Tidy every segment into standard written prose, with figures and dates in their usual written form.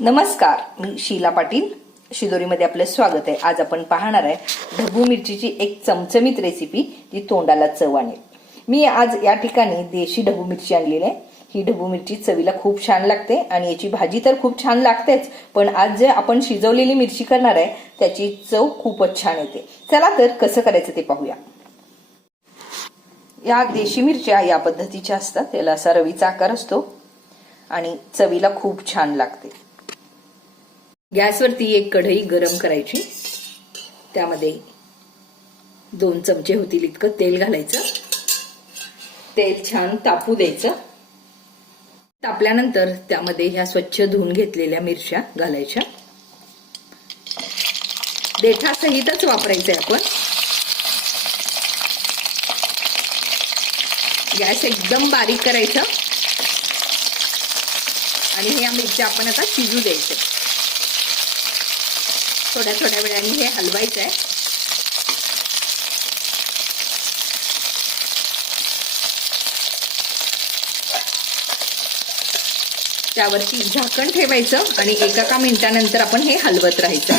नमस्कार, मी शीला पाटील. शिदोरीमध्ये आपलं स्वागत आहे. आज आपण पाहणार आहे ढबू मिरचीची एक चमचमीत रेसिपी जी तोंडाला चव आणेल. मी आज या ठिकाणी देशी ढबू मिरची आणलेली आहे. ही ढबू मिरची चवीला खूप छान लागते आणि याची भाजी तर खूप छान लागतेच, पण आज जे आपण शिजवलेली मिरची करणार आहे त्याची चव खूपच छान येते. चला तर कसं करायचं ते पाहूया. या देशी मिरच्या या पद्धतीच्या असतात. त्याला असा रवीचा आकार असतो आणि चवीला खूप छान लागते. गॅसवरती एक कढई गरम करायची. त्यामध्ये 2 चमचे होतील इतकं तेल घालायचं. तेल छान तापू द्यायचं. तापल्यानंतर त्यामध्ये ह्या स्वच्छ धुवून घेतलेल्या मिरच्या घालायच्या. देठासहितच वापरायचंय आपण. गॅस एकदम बारीक करायचा आणि ह्या मिरच्या आपण आता शिजू द्यायच्या. थोड्या थोड्या वेळाने हे हलवायचं आहे. त्यावरती झाकण ठेवायचं आणि एका मिनिटानंतर आपण हे हलवत राहायचं.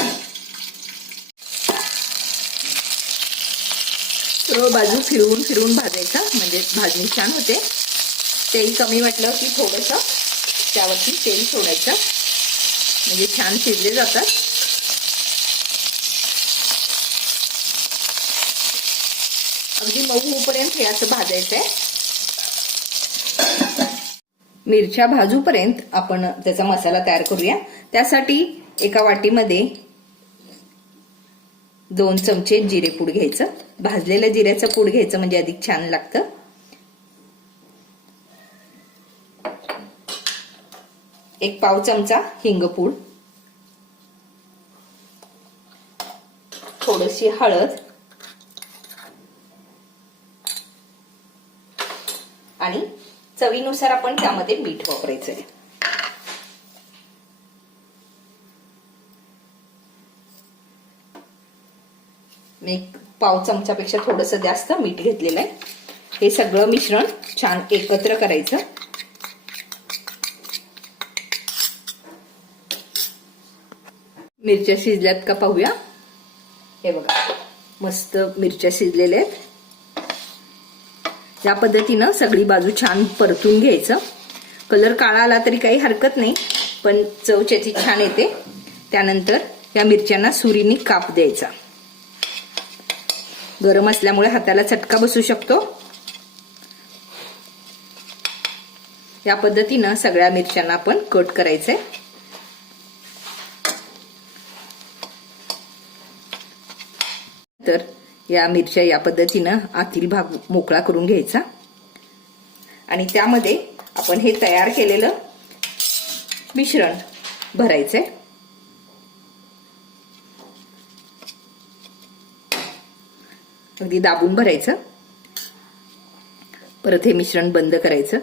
सर्व बाजू फिरवून फिरवून भाजायचा, म्हणजे भाजणी छान होते. तेल कमी वाटलं की थोडंसं त्यावरती तेल सोडायचं, म्हणजे छान शिजले जातात. अगदी मऊ होईपर्यंत हे असं भाजायचंय. मिरच्या भाजूपर्यंत आपण त्याचा मसाला तयार करूया. त्यासाठी एका वाटीमध्ये 2 चमचे जिरेपूड घ्यायचं. भाजलेल्या जिऱ्याचं पूड घ्यायचं, म्हणजे अधिक छान लागतं. एक पाव चमचा हिंगपूड, थोडीशी हळद आणि चवीनुसार आपण त्यामध्ये मीठ वापरायचंय. मी एक पाव चमचापेक्षा थोडंसं जास्त मीठ घेतलेलं आहे. हे सगळं मिश्रण छान एकत्र करायचं. मिरच्या शिजल्यात का पाहूया. हे बघा, मस्त मिरच्या शिजलेल्या आहेत. या पद्धतीनं सगळी बाजू छान परतून घ्यायचं. कलर काळा आला तरी काही हरकत नाही, पण चव त्याची छान येते. त्यानंतर या मिरच्यांना सुरीने काप द्यायचा. गरम असल्यामुळे हाताला चटका बसू शकतो. या पद्धतीनं सगळ्या मिरच्यांना आपण कट करायचंय. तर या मिरच्या या पद्धतीनं आतील भाग मोकळा करून घ्यायचा आणि त्यामध्ये आपण हे तयार केलेलं मिश्रण भरायचंय. अगदी दाबून भरायचं. परत हे मिश्रण बंद करायचं.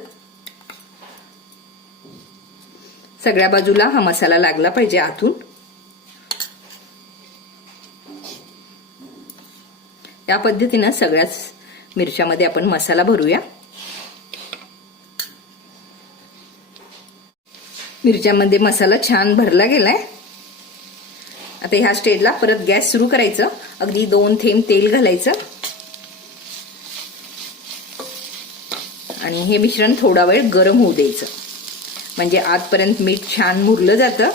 सगळ्या बाजूला हा मसाला लागला पाहिजे आतून. या पद्धतीनं सगळ्याच मिरच्यामध्ये आपण मसाला भरूया. मिरच्यामध्ये मसाला छान भरला गेलाय. आता ह्या स्टेजला परत गॅस सुरू करायचं. अगदी 2 थेंब तेल घालायचं आणि हे मिश्रण थोडा वेळ गरम होऊ द्यायचं, म्हणजे आतपर्यंत मीठ छान मुरलं जातं.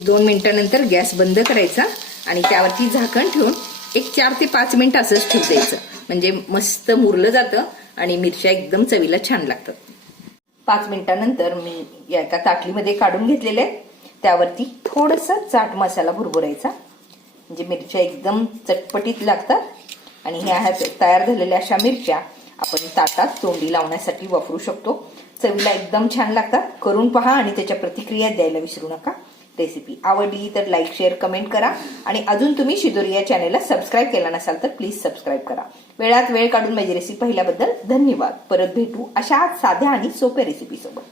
दोन मिनिटांनंतर गॅस बंद करायचा आणि त्यावरती झाकण ठेवून एक 4 ते 5 मिनिट असंच ठेवून द्यायचं, म्हणजे मस्त मुरलं जातं आणि मिरच्या एकदम चवीला छान लागतात. 5 मिनिटांनंतर मी या एका ताटलीमध्ये काढून घेतलेले आहे. त्यावरती थोडंसं चाट मसाला भुरभुरायचा, म्हणजे मिरच्या एकदम चटपटीत लागतात. आणि ह्या तयार झालेल्या अशा मिरच्या आपण ताटात तोंडी लावण्यासाठी वापरू शकतो. चवीला एकदम छान लागतात. करून पहा आणि त्याच्या प्रतिक्रिया द्यायला विसरू नका. रेसिपी आवडली तर लाईक, शेअर, कमेंट करा आणि अजून तुम्ही शिदोरी या चॅनेलला सबस्क्राईब केला नसाल तर प्लीज सबस्क्राईब करा. वेळात वेळ काढून माझी रेसिपी पाहिल्याबद्दल धन्यवाद. परत भेटू अशा साध्या आणि सोप्या रेसिपी सोबत.